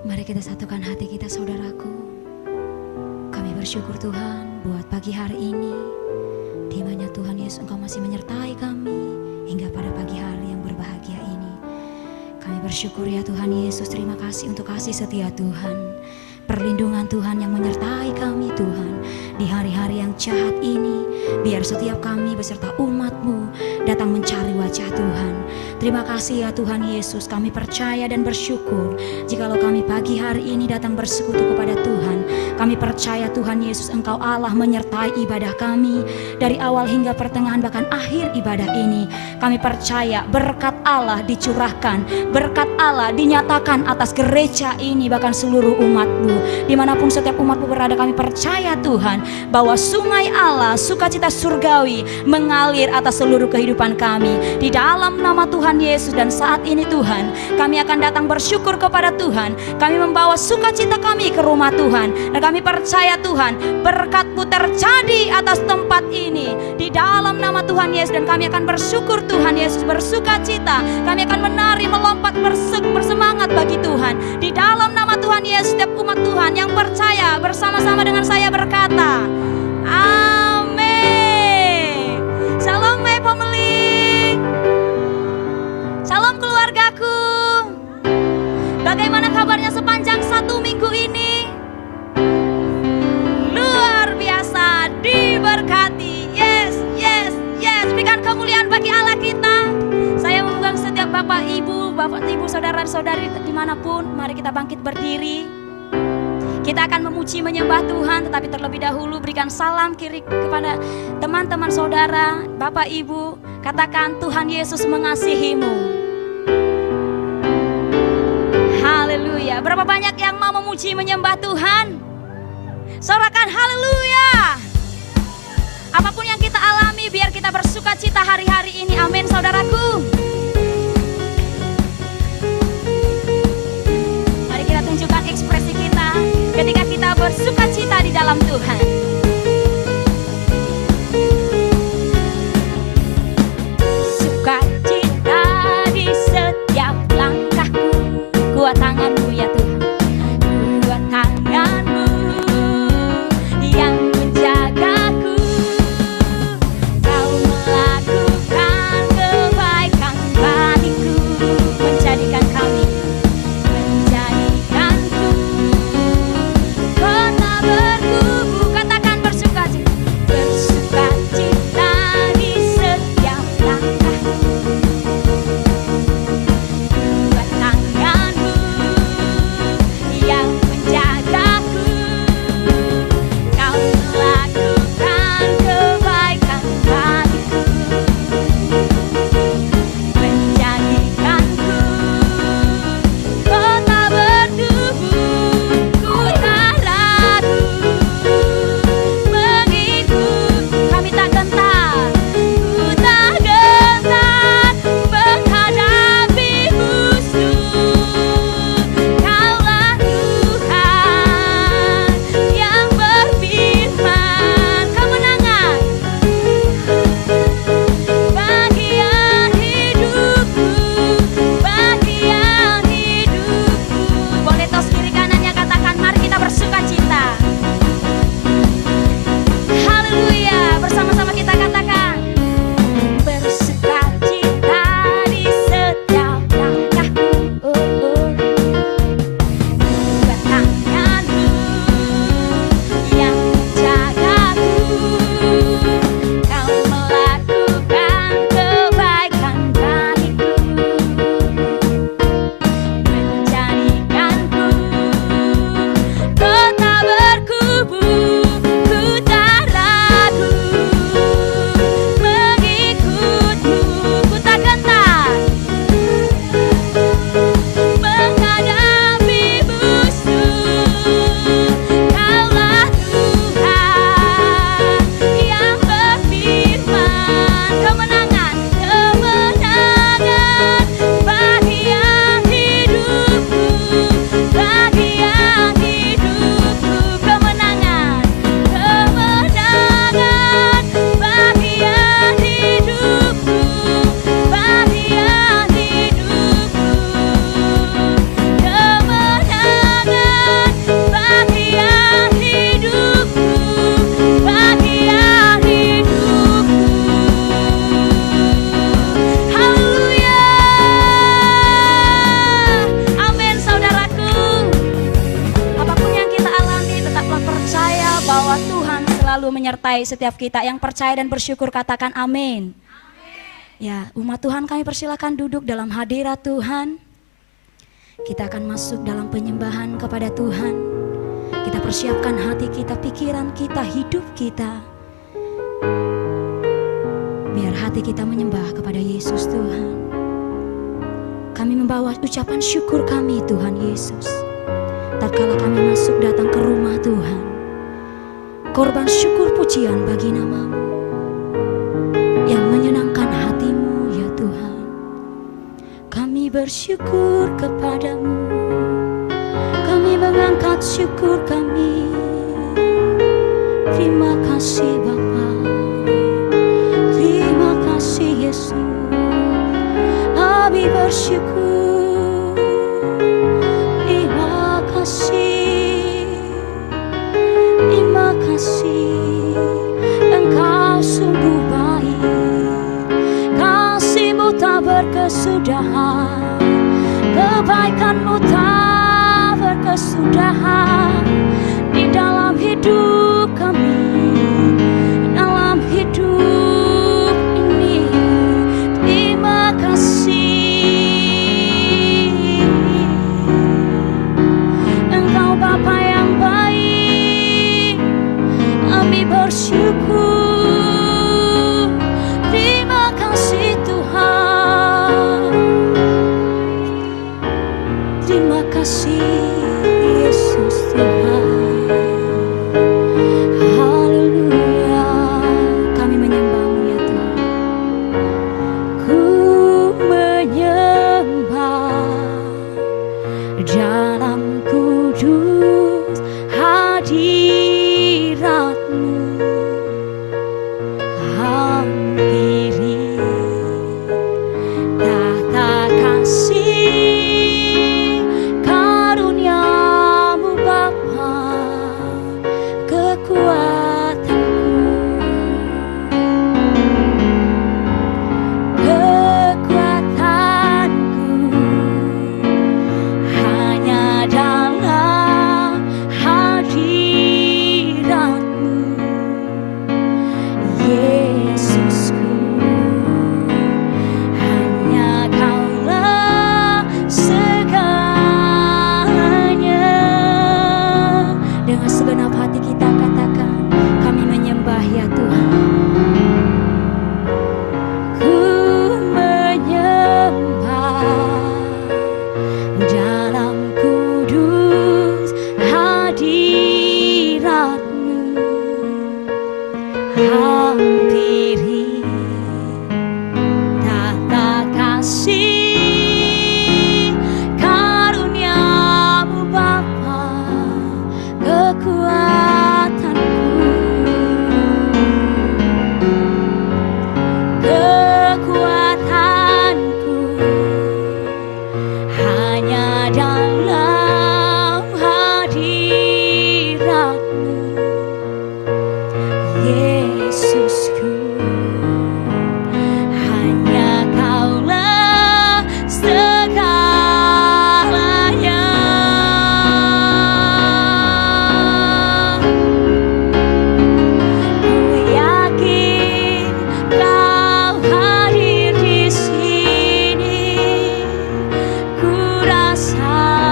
Mari kita satukan hati kita, saudaraku. Kami bersyukur Tuhan buat pagi hari ini, di mana Tuhan Yesus Engkau masih menyertai kami hingga pada pagi hari yang berbahagia ini. Kami bersyukur ya Tuhan Yesus, terima kasih untuk kasih setia Tuhan, perlindungan Tuhan yang menyertai kami Tuhan di hari-hari yang jahat ini. Biar setiap kami beserta umat-Mu datang mencari wajah Tuhan. Terima kasih ya Tuhan Yesus, kami percaya dan bersyukur jikalau kami pagi hari ini datang bersekutu kepada Tuhan. Kami percaya Tuhan Yesus Engkau Allah menyertai ibadah kami dari awal hingga pertengahan bahkan akhir ibadah ini. Kami percaya berkat Allah dicurahkan, berkat Allah dinyatakan atas gereja ini bahkan seluruh umat-Mu. Dimanapun setiap umat-Mu berada, kami percaya Tuhan bahwa sungai Allah, sukacita surgawi mengalir atas seluruh kehidupan kami. Di dalam nama Tuhan Yesus, dan saat ini Tuhan, kami akan datang bersyukur kepada Tuhan. Kami membawa sukacita kami ke rumah Tuhan. Dan kami percaya Tuhan, berkat-Mu terjadi atas tempat ini. Di dalam nama Tuhan Yesus, dan kami akan bersyukur Tuhan Yesus, bersukacita. Kami akan menari, melompat, bersemangat bagi Tuhan. Di dalam nama Tuhan Yesus, setiap umat Tuhan yang percaya bersama-sama dengan saya berkata, amin. Shalom my family. Shalom keluargaku. Bagaimana kabarnya sepanjang 1 minggu ini? Luar biasa, diberkati. Yes, yes, yes. Berikan kemuliaan bagi Allah kita. Saya memegang setiap Bapak Ibu, saudara-saudari dimanapun. Mari kita bangkit berdiri. Kita akan memuji menyembah Tuhan, tetapi terlebih dahulu berikan salam kiri kepada teman-teman saudara, Bapak Ibu. Katakan, Tuhan Yesus mengasihimu. Haleluya. Berapa banyak yang mau memuji menyembah Tuhan? Sorakan haleluya. Apapun yang kita alami, biar kita bersuka cita hari-hari ini. Amin saudaraku. Mari kita tunjukkan ekspresi kita ketika kita bersuka cita di dalam Tuhan. Sukacita di setiap langkahku. Kuat tangan-Mu ya Tuhan. Kuat tangan-Mu yang menjagaku. Kau melakukan kebaikan bagiku, menjadikanku pernah berkubu. Katakan bersukacita, bersukacita di setiap langkah. Kuat tangan-Mu menyertai setiap kita. Yang percaya dan bersyukur katakan amin. Ya, umat Tuhan kami persilakan duduk dalam hadirat Tuhan. Kita akan masuk dalam penyembahan kepada Tuhan. Kita persiapkan hati kita, pikiran kita, hidup kita. Biar hati kita menyembah kepada Yesus Tuhan. Kami membawa ucapan syukur kami Tuhan Yesus. Tatkala kami masuk datang ke rumah Tuhan, korban syukur pujian bagi nama-Mu yang menyenangkan hati-Mu ya Tuhan. Kami bersyukur kepadamu, kami mengangkat syukur kami. Terima kasih Bapa, terima kasih Yesus. Kami bersyukur, terima kasih, terima kasih. Engkau sungguh baik, kasih-Mu tak berkesudahan, kebaikan-Mu tak berkesudahan di dalam hidup kami, dalam hidup ini. Terima kasih, Engkau Bapa yang baik, kami bersyukur. Terima kasih Tuhan, terima kasih Yesus Tuhan. Haleluya, kami menyembah-Mu ya Tuhan. Ku menyembah dalam kudus hadirat-Mu. Hampiri tahta kasih karunia-Mu Bapa, kekuatanku hanya dalam hadirat-Mu Yesusku. Hanya Kaulah segalanya. Dengan segenap hati kita katakan, kami menyembah ya Tuhan. Ku menyembah dalam kudus hadirat-Mu. Hampiri tahta kasih karunia-Mu Bapa, kekuatanku, kekuatanku hanya dalam hadirat-Mu Yesusku. Hanya Kaulah segalanya. Ku yakin Kau hadir di sini. Ku rasakan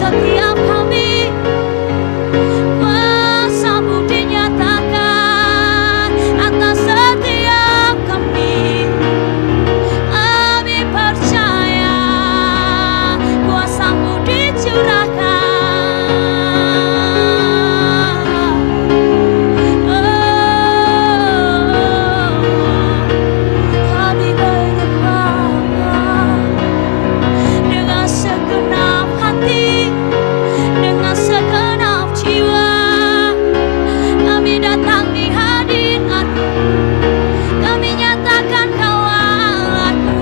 setiap kami. Kuasa-Mu dinyatakan atas setiap kami. Kami percaya kuasa-Mu dicurahkan. Kami menyembah dengan segenap hati, dengan segenap jiwa. Kami datang di hadirat-Mu. Kami nyatakan Kau Allahku,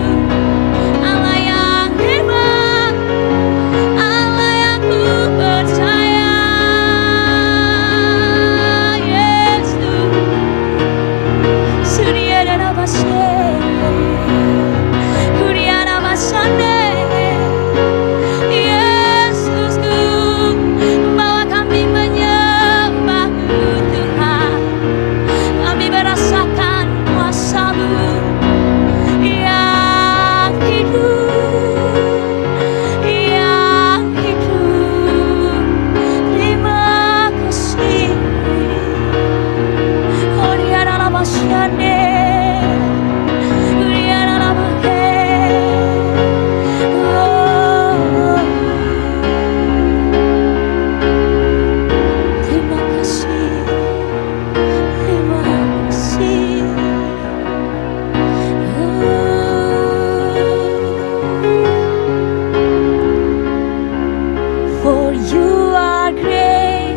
Allah yang hebat, Allah yang ku percaya. Yesus, Surya dan Abashe, Surya dan Abasane. Yesusku, bawa kami menyembah-Mu Tuhan. Kami merasakan kuasa-Mu yang hidup, yang hidup. Terima kasih. Surya dan Abasane, Surya dan Abahe. Terima kasih, terima kasih. For You are great,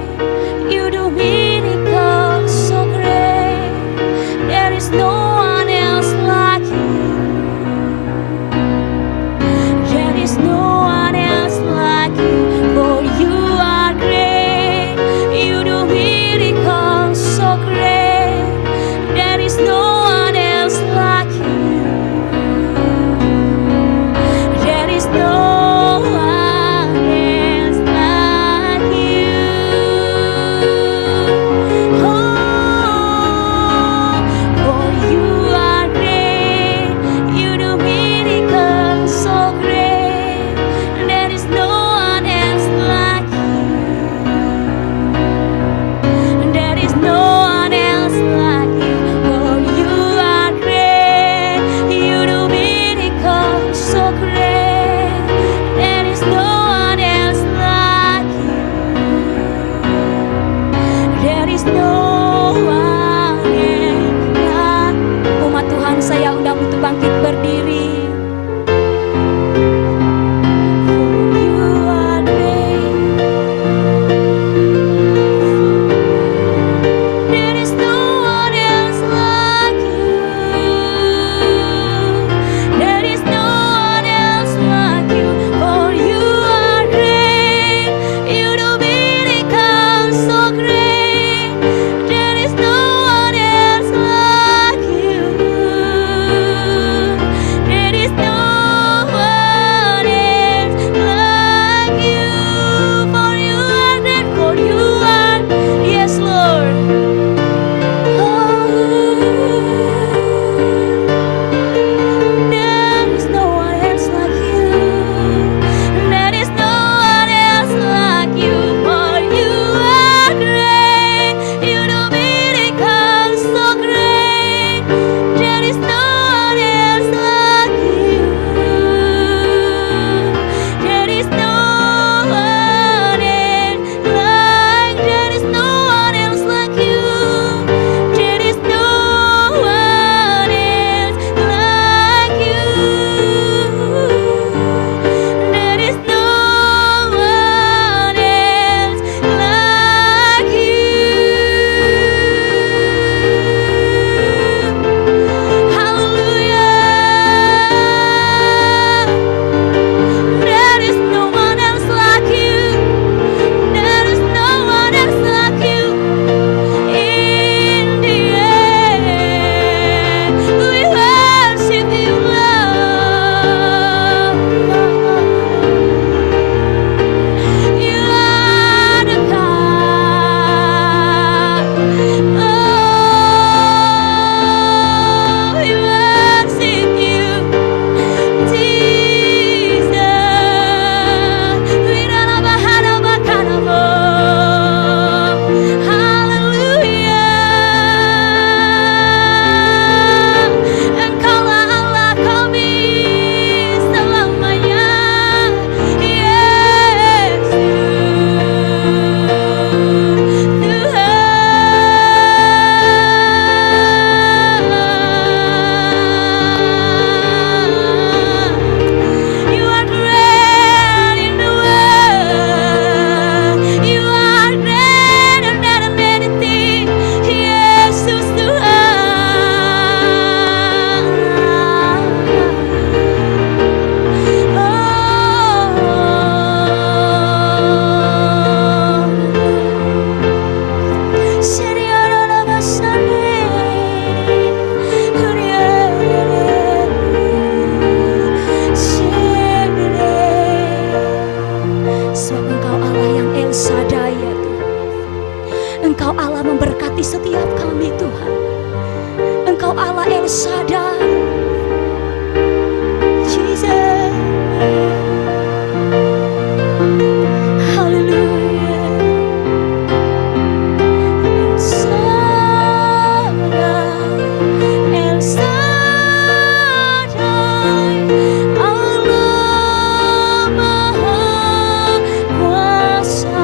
You do miracles so great. There is no one else like You. There is no one else like You. For You are great, You do miracles so great. There is no one else like You. There is no one else like Sebab Engkau Allah yang El Shaddai ya Tuhan. Engkau Allah memberkati setiap kami Tuhan. Engkau Allah El Shaddai. Jesus. Haleluya. El Shaddai, El Shaddai, Allah Maha Kuasa.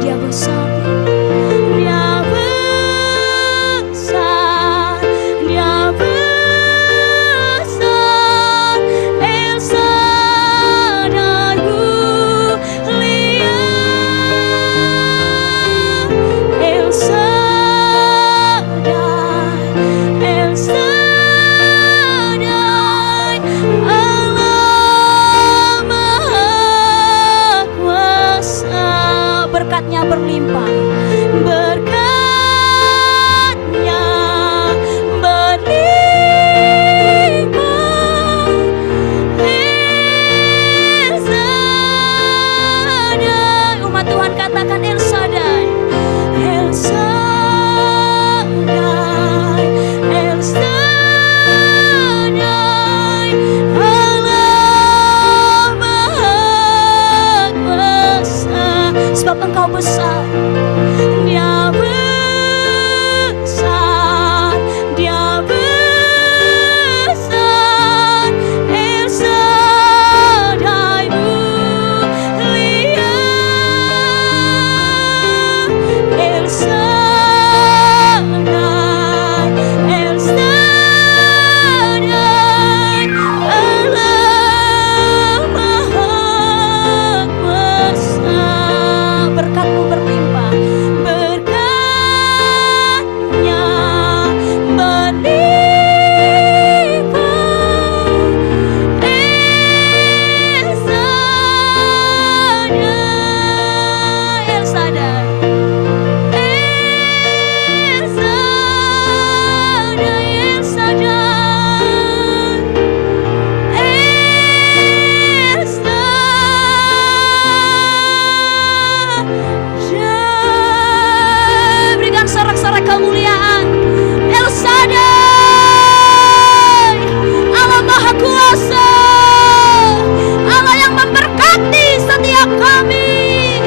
Dia besar. Dia besar, Dia besar, El Shaddai mulia, El Shaddai, El Shaddai, Allah Maha Kuasa. Berkatnya berlimpah. Berkatnya berlimpah. El Shaddai. Umat Tuhan katakan El Shaddai. El Shaddai, El Shaddai, Allah Maha Kuasa. Sebab Engkau besar. Dia besar, Dia besar, El Shaddai mulia, El Shaddai, El Shaddai, Allah Maha Kuasa. Berkat-Mu berlimpah. Berkatnya berlimpah. El Shaddai, El Shaddai, El Shaddai, El Shaddai, El Shaddai. Berikan sorak-sorak kemuliaan. El Shaddai, Allah Maha Kuasa, Allah yang memberkati setiap kami.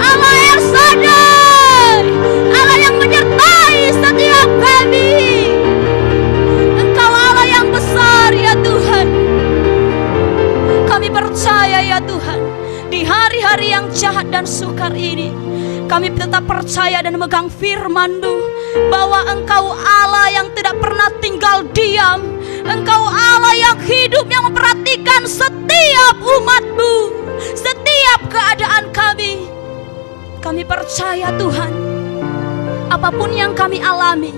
Allah El Shaddai, Allah yang menyertai setiap kami. Engkau Allah yang besar ya Tuhan. Kami percaya ya Tuhan, di hari-hari yang jahat dan sukar ini, kami tetap percaya dan memegang firman-Mu bahwa Engkau Allah yang tidak pernah tinggal diam. Engkau Allah yang hidup, yang memperhatikan setiap umat-Mu, setiap keadaan kami. Kami percaya Tuhan, apapun yang kami alami,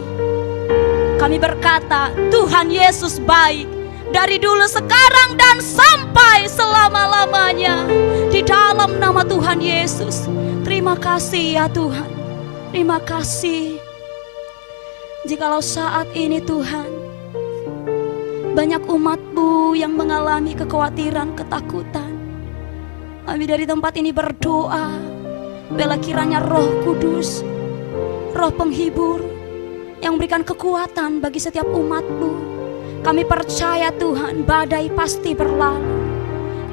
kami berkata Tuhan Yesus baik dari dulu, sekarang, dan sampai selama-lamanya. Di dalam nama Tuhan Yesus. Terima kasih ya Tuhan. Terima kasih. Jikalau saat ini Tuhan, banyak umat-Mu yang mengalami kekhawatiran, ketakutan, kami dari tempat ini berdoa, bila kiranya Roh Kudus, Roh Penghibur yang memberikan kekuatan bagi setiap umat-Mu. Kami percaya Tuhan, badai pasti berlalu.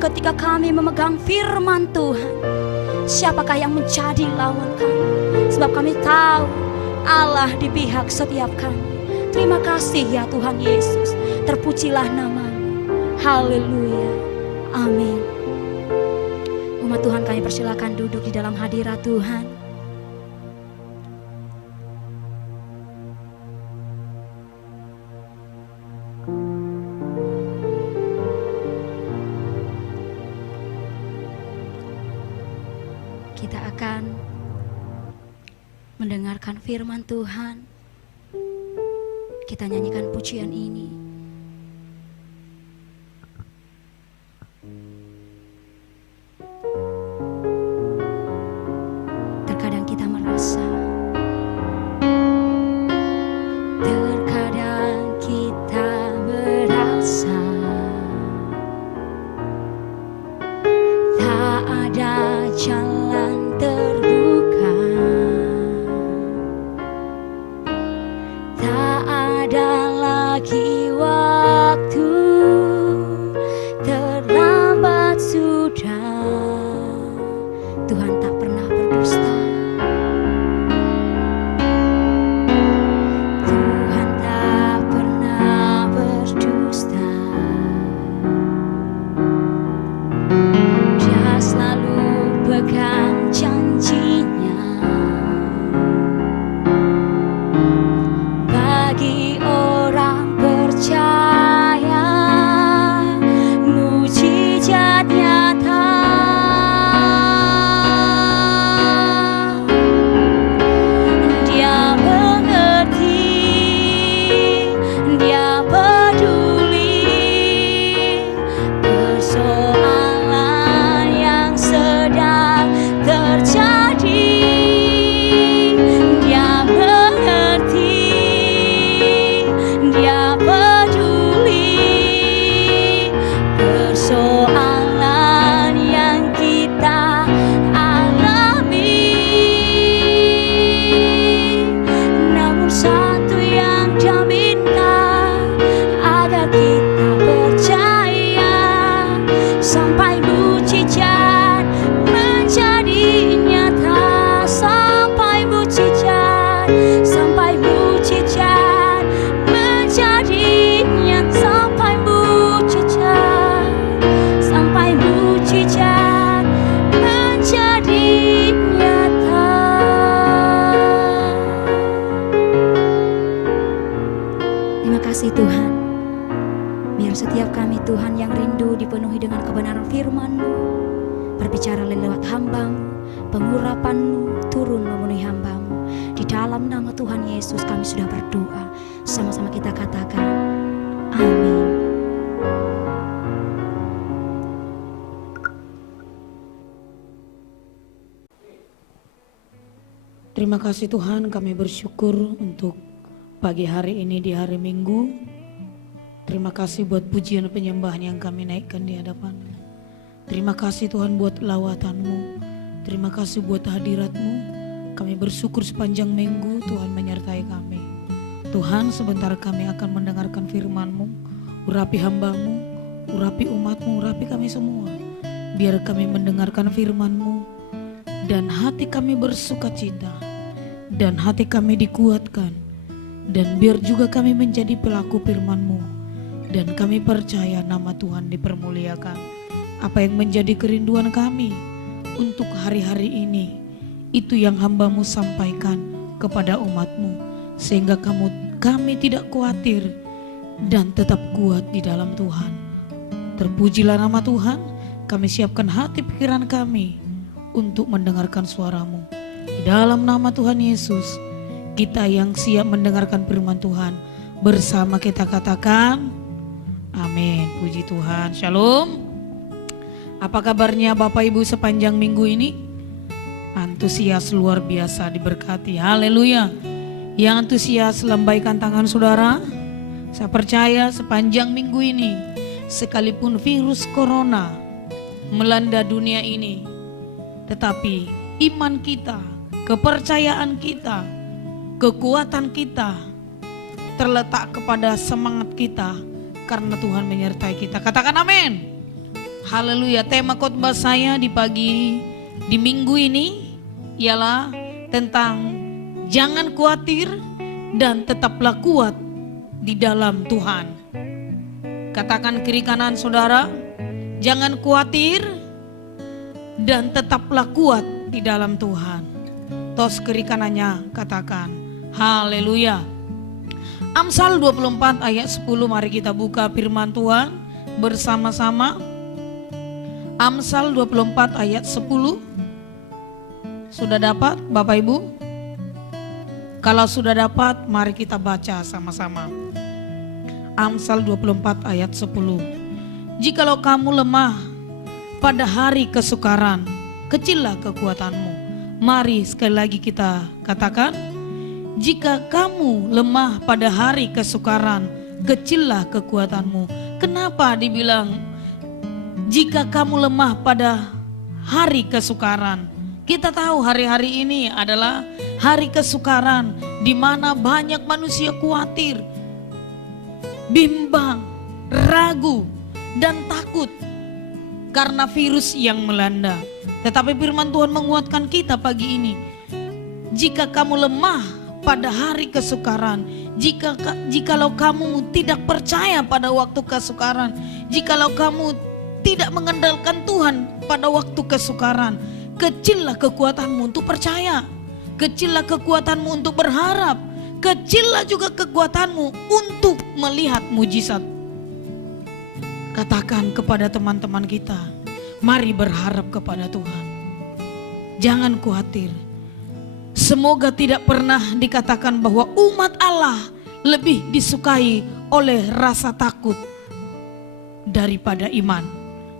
Ketika kami memegang firman Tuhan, siapakah yang menjadi lawan kami? Sebab kami tahu Allah di pihak setiap kami. Terima kasih ya Tuhan Yesus. Terpujilah nama-Mu. Haleluya. Amin. Umat Tuhan, kami persilakan duduk di dalam hadirat Tuhan. Kita akan mendengarkan firman Tuhan. Kita nyanyikan pujian ini. Terkadang kita merasa, terkadang kita merasa tak ada Tuhan tak pernah berdusta. Tuhan tak pernah berdusta. Dia selalu pegang janjinya. Bagi orang percaya, mujizat nyata. Dia mengerti, dia peduli persoalan yang sedang terjadi. Dia mengerti, dia peduli persoalan yang kita alami. Namun satu yang dia minta, agar kita percaya sampai mujizat menjadi nyata. Sampai mujizat, sampai mujizat menjadi nyata. Sampai mujizat, sampai mujizat menjadi nyata. Terima kasih Tuhan, biar setiap kami Tuhan yang rindu dipenuhi dengan kebenaran firman-Mu, berbicara lewat hamba-Mu, pengurapan-Mu turun memenuhi hamba-Mu. Di dalam nama Tuhan Yesus kami sudah berdoa. Sama-sama kita katakan amin. Terima kasih Tuhan, kami bersyukur untuk pagi hari ini di hari Minggu. Terima kasih buat pujian penyembahan yang kami naikkan di hadapan. Terima kasih Tuhan buat lawatan-Mu. Terima kasih buat hadirat-Mu. Kami bersyukur sepanjang minggu Tuhan menyertai kami. Tuhan, sebentar kami akan mendengarkan firman-Mu. Urapi hamba-Mu, urapi umat-Mu, urapi kami semua. Biar kami mendengarkan firman-Mu dan hati kami bersukacita, dan hati kami dikuatkan, dan biar juga kami menjadi pelaku firman-Mu, dan kami percaya nama Tuhan dipermuliakan. Apa yang menjadi kerinduan kami untuk hari-hari ini, itu yang hamba-Mu sampaikan kepada umat-Mu, sehingga kami tidak khawatir dan tetap kuat di dalam Tuhan. Terpujilah nama Tuhan. Kami siapkan hati pikiran kami untuk mendengarkan suara-Mu. Di dalam nama Tuhan Yesus, kita yang siap mendengarkan firman Tuhan, bersama kita katakan amin. Puji Tuhan. Shalom. Apa kabarnya Bapak Ibu sepanjang minggu ini? Antusias luar biasa, diberkati. Haleluya. Yang antusias lambaikan tangan saudara. Saya percaya sepanjang minggu ini, sekalipun virus corona melanda dunia ini, tetapi iman kita, kepercayaan kita, kekuatan kita terletak kepada semangat kita, karena Tuhan menyertai kita. Katakan amin. Haleluya. Tema khotbah saya di minggu ini ialah tentang jangan khawatir dan tetaplah kuat di dalam Tuhan. Katakan kiri kanan saudara, jangan khawatir dan tetaplah kuat di dalam Tuhan. Tos kiri kanannya katakan haleluya. Amsal 24 ayat 10, mari kita buka firman Tuhan bersama-sama. Amsal 24 ayat 10. Sudah dapat Bapak Ibu? Kalau sudah dapat, mari kita baca sama-sama. Amsal 24 ayat 10. Jikalau kamu lemah pada hari kesukaran, kecillah kekuatanmu. Mari sekali lagi kita katakan, jika kamu lemah pada hari kesukaran, kecillah kekuatanmu. Kenapa dibilang jika kamu lemah pada hari kesukaran? Kita tahu hari-hari ini adalah hari kesukaran, di mana banyak manusia khawatir, bimbang, ragu, dan takut karena virus yang melanda. Tetapi firman Tuhan menguatkan kita pagi ini. Jika kamu lemah pada hari kesukaran, jikalau kamu tidak percaya pada waktu kesukaran, jikalau kamu tidak mengandalkan Tuhan pada waktu kesukaran, kecillah kekuatanmu untuk percaya, kecillah kekuatanmu untuk berharap, kecillah juga kekuatanmu untuk melihat mujizat. Katakan kepada teman-teman kita, mari berharap kepada Tuhan. Jangan khawatir. Semoga tidak pernah dikatakan bahwa umat Allah lebih disukai oleh rasa takut daripada iman.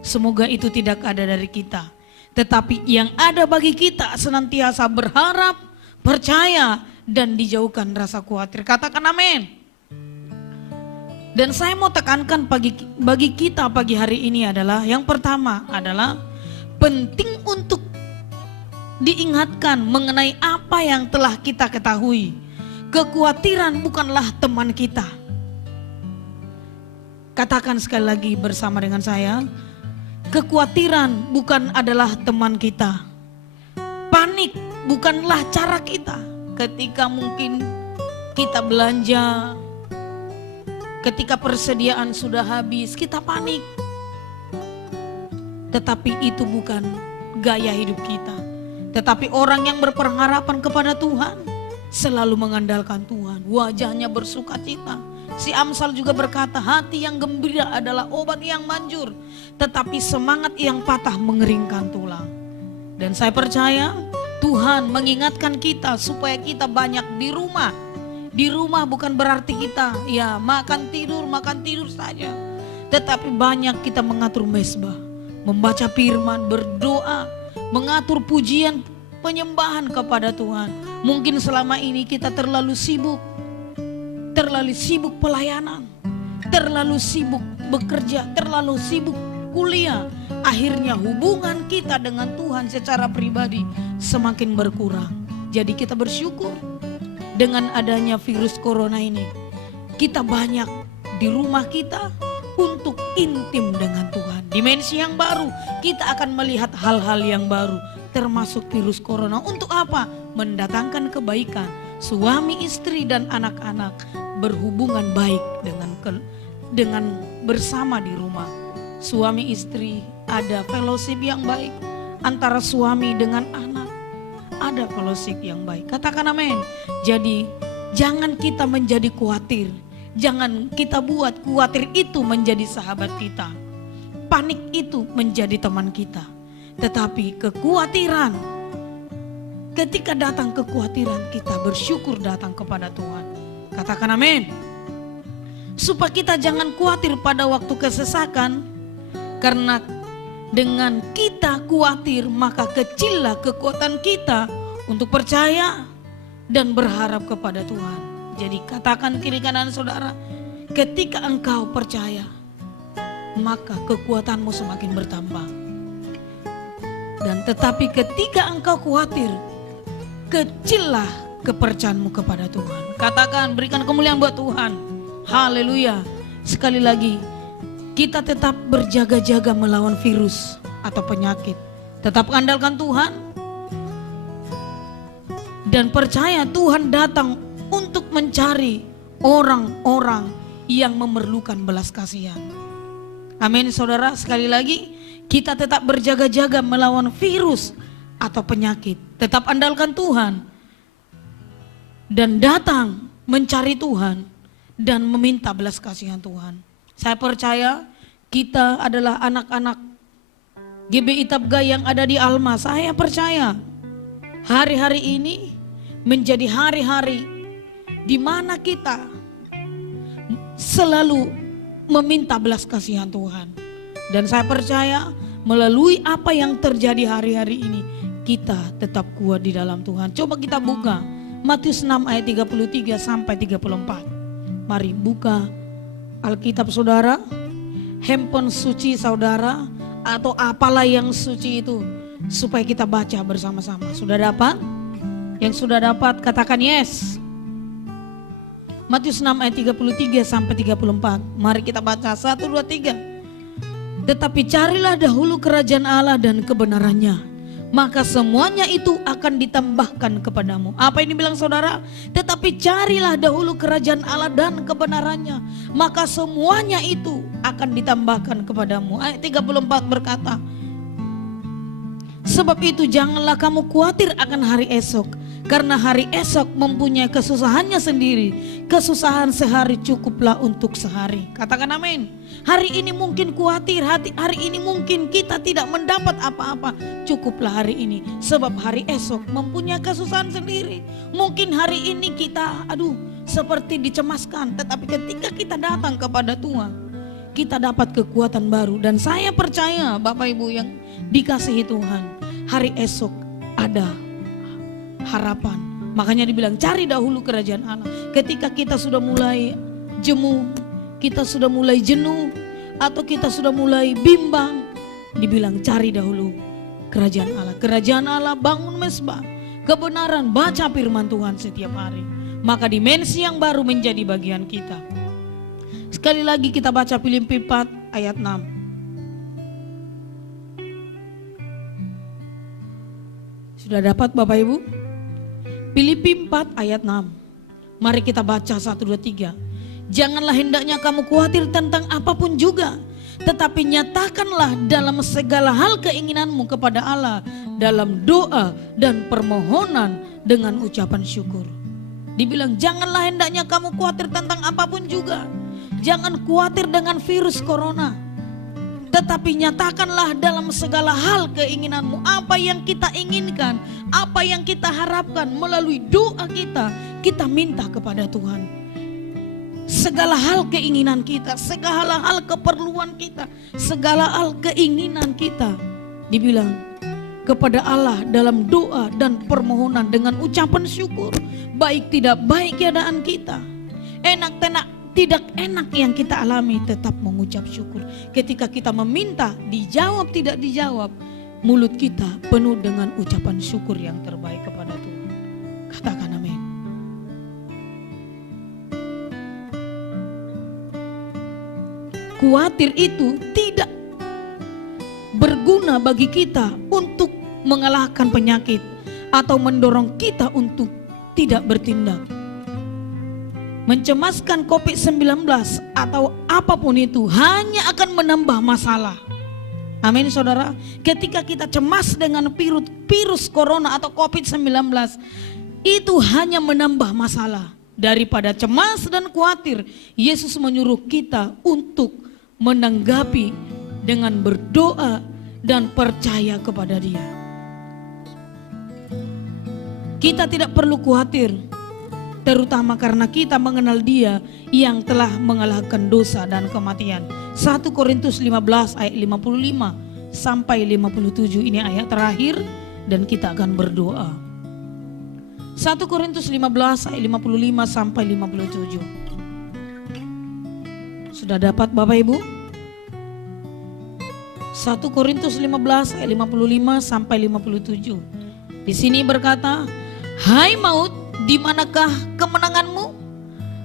Semoga itu tidak ada dari kita. Tetapi yang ada bagi kita senantiasa berharap, percaya, dan dijauhkan rasa khawatir. Katakan amin. Dan saya mau tekankan bagi kita pagi hari ini adalah, yang pertama adalah penting untuk diingatkan mengenai apa yang telah kita ketahui. Kekhawatiran bukanlah teman kita. Katakan sekali lagi bersama dengan saya, kekhawatiran bukan adalah teman kita. Panik bukanlah cara kita. Ketika mungkin kita belanja, ketika persediaan sudah habis, kita panik. Tetapi itu bukan gaya hidup kita. Tetapi orang yang berpengharapan kepada Tuhan selalu mengandalkan Tuhan. Wajahnya bersuka cita. Si Amsal juga berkata, hati yang gembira adalah obat yang manjur, tetapi semangat yang patah mengeringkan tulang. Dan saya percaya Tuhan mengingatkan kita supaya kita banyak di rumah. Di rumah bukan berarti kita ya makan tidur saja. Tetapi banyak kita mengatur mezbah, membaca firman, berdoa, mengatur pujian, penyembahan kepada Tuhan. Mungkin selama ini kita terlalu sibuk pelayanan, terlalu sibuk bekerja, terlalu sibuk kuliah. Akhirnya hubungan kita dengan Tuhan secara pribadi semakin berkurang. Jadi kita bersyukur dengan adanya virus corona ini, kita banyak di rumah kita untuk intim dengan Tuhan. Dimensi yang baru, kita akan melihat hal-hal yang baru, termasuk virus corona. Untuk apa? Mendatangkan kebaikan. Suami, istri, dan anak-anak berhubungan baik dengan bersama di rumah. Suami istri ada fellowship yang baik, antara suami dengan anak ada fellowship yang baik. Katakan amin. Jadi jangan kita menjadi khawatir. Jangan kita buat khawatir itu menjadi sahabat kita. Panik itu menjadi teman kita. Tetapi kekhawatiran, ketika datang kekhawatiran, kita bersyukur datang kepada Tuhan. Katakan amin. Supaya kita jangan khawatir pada waktu kesesakan. Karena dengan kita khawatir, maka kecillah kekuatan kita untuk percaya dan berharap kepada Tuhan. Jadi katakan kiri kanan saudara, ketika engkau percaya, maka kekuatanmu semakin bertambah. Dan tetapi ketika engkau khawatir, kecillah kepercayaanmu kepada Tuhan. Katakan, berikan kemuliaan buat Tuhan. Haleluya. Sekali lagi, kita tetap berjaga-jaga melawan virus atau penyakit. Tetap andalkan Tuhan dan percaya Tuhan datang untuk mencari orang-orang yang memerlukan belas kasihan. Amin saudara. Sekali lagi, kita tetap berjaga-jaga melawan virus atau penyakit. Tetap andalkan Tuhan dan datang mencari Tuhan dan meminta belas kasihan Tuhan. Saya percaya kita adalah anak-anak GBI Tabga yang ada di Alma. Saya percaya hari-hari ini menjadi hari-hari di mana kita selalu meminta belas kasihan Tuhan. Dan saya percaya melalui apa yang terjadi hari-hari ini, kita tetap kuat di dalam Tuhan. Coba kita buka Matius 6 ayat 33 sampai 34. Mari buka Alkitab saudara, handphone suci saudara, atau apalah yang suci itu, supaya kita baca bersama-sama. Sudah dapat? Yang sudah dapat katakan yes. Matius 6 ayat 33 sampai 34. Mari kita baca 1, 2, 3. Tetapi carilah dahulu kerajaan Allah dan kebenarannya, maka semuanya itu akan ditambahkan kepadamu. Apa ini bilang saudara? Tetapi carilah dahulu kerajaan Allah dan kebenarannya, maka semuanya itu akan ditambahkan kepadamu. Ayat 34 berkata, sebab itu janganlah kamu khawatir akan hari esok, karena hari esok mempunyai kesusahannya sendiri. Kesusahan sehari cukuplah untuk sehari. Katakan amin. Hari ini mungkin khawatir, hari ini mungkin kita tidak mendapat apa-apa. Cukuplah hari ini, sebab hari esok mempunyai kesusahan sendiri. Mungkin hari ini kita seperti dicemaskan, tetapi ketika kita datang kepada Tuhan, kita dapat kekuatan baru. Dan saya percaya Bapak Ibu yang dikasihi Tuhan, hari esok ada harapan. Makanya dibilang cari dahulu kerajaan Allah. Ketika kita sudah mulai jemu, kita sudah mulai jenuh, atau kita sudah mulai bimbang, dibilang cari dahulu kerajaan Allah. Kerajaan Allah, bangun mesbah kebenaran, baca firman Tuhan setiap hari, maka dimensi yang baru menjadi bagian kita. Sekali lagi kita baca Filipi 4 ayat 6. Sudah dapat Bapak Ibu? Filipi 4 ayat 6. Mari kita baca 1, 2, 3. Janganlah hendaknya kamu khawatir tentang apapun juga, tetapi nyatakanlah dalam segala hal keinginanmu kepada Allah dalam doa dan permohonan dengan ucapan syukur. Dibilang janganlah hendaknya kamu khawatir tentang apapun juga. Jangan khawatir dengan virus corona, tetapi nyatakanlah dalam segala hal keinginanmu. Apa yang kita inginkan, apa yang kita harapkan, melalui doa kita minta kepada Tuhan. Segala hal keinginan kita, segala hal keperluan kita, segala hal keinginan kita, dibilang kepada Allah dalam doa dan permohonan dengan ucapan syukur. Baik tidak baik keadaan kita, tidak enak yang kita alami, tetap mengucap syukur. Ketika kita meminta, dijawab tidak dijawab, mulut kita penuh dengan ucapan syukur yang terbaik kepada Tuhan. Katakan amin. Khawatir itu tidak berguna bagi kita untuk mengalahkan penyakit atau mendorong kita untuk tidak bertindak. Mencemaskan COVID-19 atau apapun itu hanya akan menambah masalah. Amin saudara. Ketika kita cemas dengan virus corona atau COVID-19, itu hanya menambah masalah. Daripada cemas dan khawatir, Yesus menyuruh kita untuk menanggapi dengan berdoa dan percaya kepada Dia. Kita tidak perlu khawatir, terutama karena kita mengenal Dia yang telah mengalahkan dosa dan kematian. 1 Korintus 15 ayat 55 sampai 57, ini ayat terakhir dan kita akan berdoa. 1 Korintus 15 ayat 55 sampai 57. Sudah dapat Bapak Ibu? 1 Korintus 15 ayat 55 sampai 57. Di sini berkata, hai maut, di manakah kemenanganmu?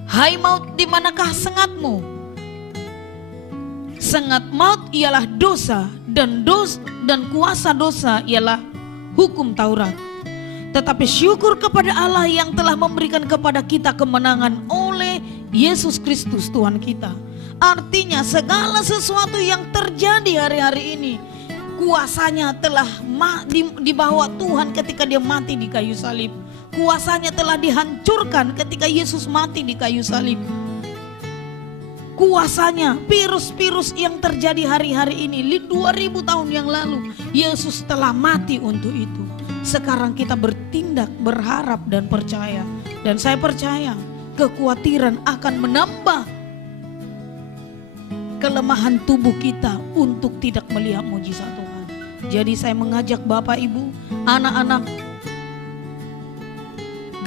Hai maut, di manakah sengatmu? Sengat maut ialah dosa, dan kuasa dosa ialah hukum Taurat. Tetapi syukur kepada Allah yang telah memberikan kepada kita kemenangan oleh Yesus Kristus Tuhan kita. Artinya segala sesuatu yang terjadi hari-hari ini, kuasanya telah dibawa Tuhan ketika Dia mati di kayu salib. Kuasanya telah dihancurkan ketika Yesus mati di kayu salib. Kuasanya, virus-virus yang terjadi hari-hari ini 2000 tahun yang lalu, Yesus telah mati untuk itu. Sekarang kita bertindak, berharap dan percaya. Dan saya percaya kekhawatiran akan menambah kelemahan tubuh kita untuk tidak melihat mujizat Tuhan. Jadi saya mengajak Bapak Ibu, anak-anak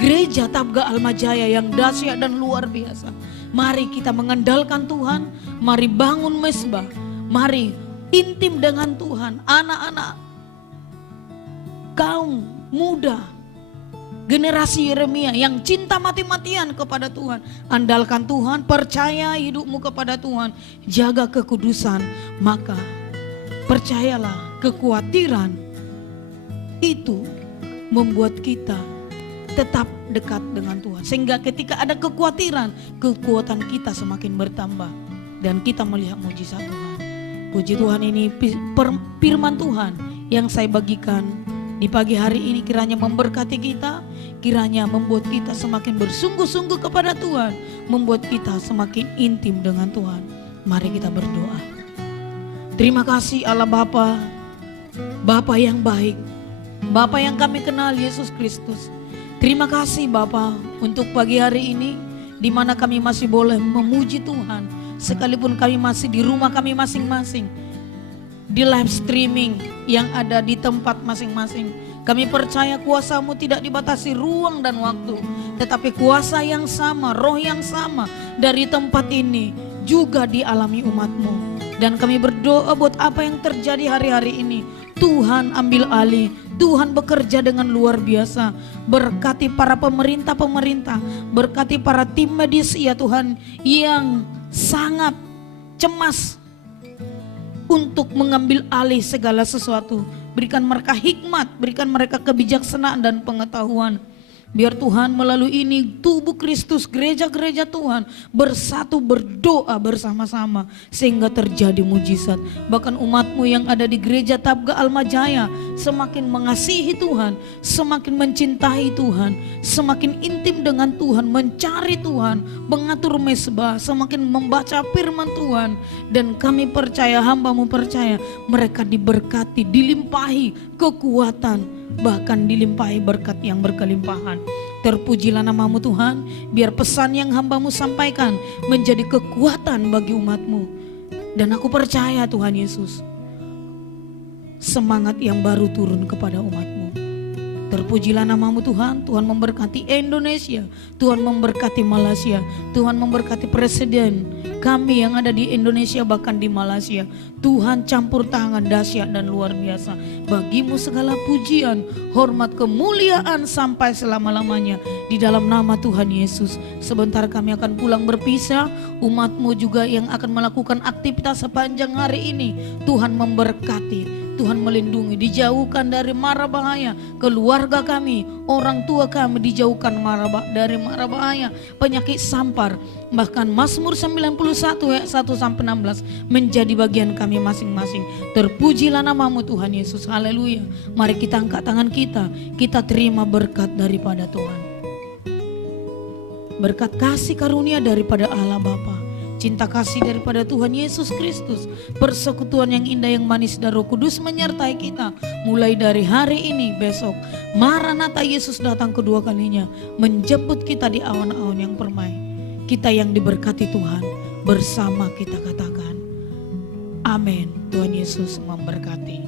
Gereja Tabga Almajaya yang dahsyat dan luar biasa, mari kita mengandalkan Tuhan, mari bangun mesbah, mari intim dengan Tuhan. Anak-anak, kaum muda, generasi Yeremia yang cinta mati-matian kepada Tuhan, andalkan Tuhan, percaya hidupmu kepada Tuhan, jaga kekudusan, maka percayalah kekhawatiran itu membuat kita tetap dekat dengan Tuhan. Sehingga ketika ada kekhawatiran, kekuatan kita semakin bertambah. Dan kita melihat mujizat Tuhan. Puji Tuhan, ini firman Tuhan yang saya bagikan di pagi hari ini kiranya memberkati kita. Kiranya membuat kita semakin bersungguh-sungguh kepada Tuhan. Membuat kita semakin intim dengan Tuhan. Mari kita berdoa. Terima kasih Allah Bapa, Bapa yang baik, Bapa yang kami kenal, Yesus Kristus. Terima kasih Bapa untuk pagi hari ini di mana kami masih boleh memuji Tuhan sekalipun kami masih di rumah kami masing-masing, di live streaming yang ada di tempat masing-masing. Kami percaya kuasa-Mu tidak dibatasi ruang dan waktu, tetapi kuasa yang sama, roh yang sama dari tempat ini juga dialami umat-Mu. Dan kami berdoa buat apa yang terjadi hari-hari ini, Tuhan ambil alih, Tuhan bekerja dengan luar biasa. Berkati para pemerintah-pemerintah, berkati para tim medis ya Tuhan yang sangat cemas untuk mengambil alih segala sesuatu. Berikan mereka hikmat, berikan mereka kebijaksanaan dan pengetahuan. Biar Tuhan melalui ini tubuh Kristus, gereja-gereja Tuhan bersatu berdoa bersama-sama sehingga terjadi mujizat. Bahkan umat-Mu yang ada di gereja Tabga Almajaya semakin mengasihi Tuhan, semakin mencintai Tuhan, semakin intim dengan Tuhan, mencari Tuhan, mengatur mezbah, semakin membaca firman Tuhan. Dan kami percaya, hamba-Mu percaya, mereka diberkati, dilimpahi kekuatan, bahkan dilimpahi berkat yang berkelimpahan. Terpujilah nama-Mu Tuhan, biar pesan yang hamba-Mu sampaikan menjadi kekuatan bagi umat-Mu. Dan aku percaya Tuhan Yesus, semangat yang baru turun kepada umat-Mu. Terpujilah nama-Mu Tuhan, Tuhan memberkati Indonesia, Tuhan memberkati Malaysia, Tuhan memberkati presiden kami yang ada di Indonesia bahkan di Malaysia. Tuhan campur tangan dahsyat dan luar biasa. Bagi-Mu segala pujian, hormat, kemuliaan sampai selama-lamanya. Di dalam nama Tuhan Yesus. Sebentar kami akan pulang berpisah. Umat-Mu juga yang akan melakukan aktivitas sepanjang hari ini, Tuhan memberkati, Tuhan melindungi, dijauhkan dari mara bahaya. Keluarga kami, orang tua kami dijauhkan dari mara bahaya, penyakit sampar. Bahkan Mazmur 91 ayat 1-16 menjadi bagian kami masing-masing. Terpujilah nama-Mu Tuhan Yesus, haleluya. Mari kita angkat tangan kita terima berkat daripada Tuhan. Berkat kasih karunia daripada Allah Bapa, cinta kasih daripada Tuhan Yesus Kristus, persekutuan yang indah, yang manis dan Roh Kudus menyertai kita mulai dari hari ini, besok. Maranatha, Yesus datang kedua kalinya menjemput kita di awan-awan yang permai. Kita yang diberkati Tuhan, bersama kita katakan amin. Tuhan Yesus memberkati.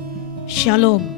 Shalom.